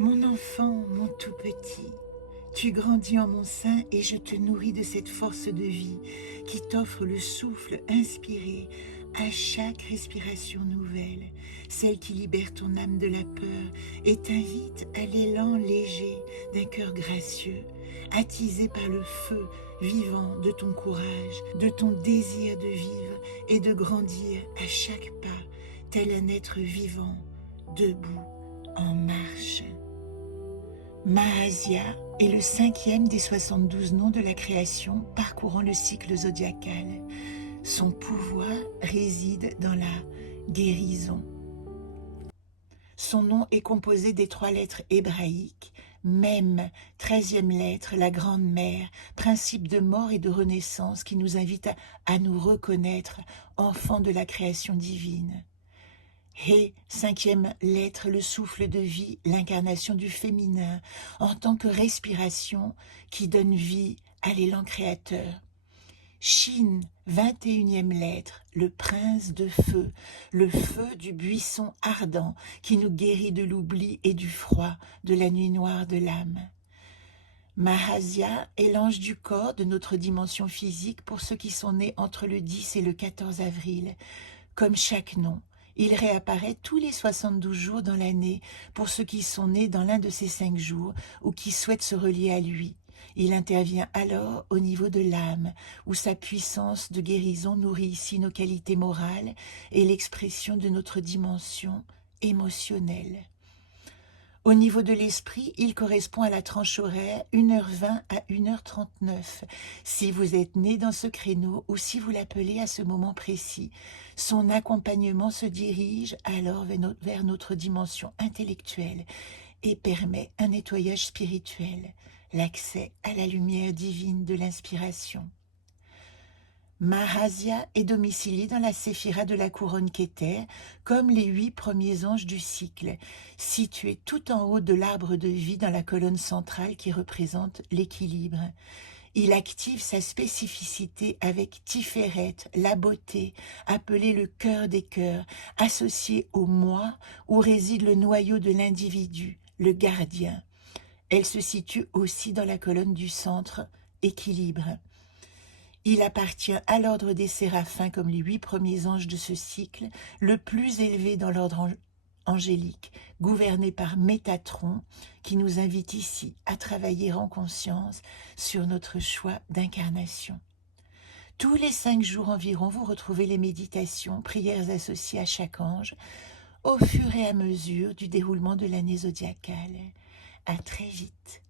Mon enfant, mon tout petit, tu grandis en mon sein et je te nourris de cette force de vie qui t'offre le souffle inspiré à chaque respiration nouvelle, celle qui libère ton âme de la peur et t'invite à l'élan léger d'un cœur gracieux, attisé par le feu vivant de ton courage, de ton désir de vivre et de grandir à chaque pas, tel un être vivant, debout, en marche. Mahasia est le cinquième des 72 noms de la création parcourant le cycle zodiacal. Son pouvoir réside dans la guérison. Son nom est composé des 3 lettres hébraïques, Mem, 13e lettre, la grande mère, principe de mort et de renaissance qui nous invite à nous reconnaître enfants de la création divine. Hé, 5e lettre, le souffle de vie, l'incarnation du féminin, en tant que respiration qui donne vie à l'élan créateur. Shin, 21e lettre, le prince de feu, le feu du buisson ardent qui nous guérit de l'oubli et du froid de la nuit noire de l'âme. Mahasia est l'ange du corps de notre dimension physique pour ceux qui sont nés entre le 10 et le 14 avril. Comme chaque nom, il réapparaît tous les 72 jours dans l'année pour ceux qui sont nés dans l'un de ces 5 jours ou qui souhaitent se relier à lui. Il intervient alors au niveau de l'âme, où sa puissance de guérison nourrit ici nos qualités morales et l'expression de notre dimension émotionnelle. Au niveau de l'esprit, il correspond à la tranche horaire 1h20 à 1h39. Si vous êtes né dans ce créneau ou si vous l'appelez à ce moment précis, son accompagnement se dirige alors vers notre dimension intellectuelle et permet un nettoyage spirituel, l'accès à la lumière divine de l'inspiration. Mahasia est domicilié dans la séphira de la couronne Keter, comme les 8 premiers anges du cycle, situé tout en haut de l'arbre de vie dans la colonne centrale qui représente l'équilibre. Il active sa spécificité avec Tiferet, la beauté, appelée le cœur des cœurs, associée au moi où réside le noyau de l'individu, le gardien. Elle se situe aussi dans la colonne du centre, équilibre. Il appartient à l'ordre des séraphins comme les 8 premiers anges de ce cycle, le plus élevé dans l'ordre angélique, gouverné par Métatron, qui nous invite ici à travailler en conscience sur notre choix d'incarnation. Tous les 5 jours environ, vous retrouvez les méditations, prières associées à chaque ange, au fur et à mesure du déroulement de l'année zodiacale. À très vite.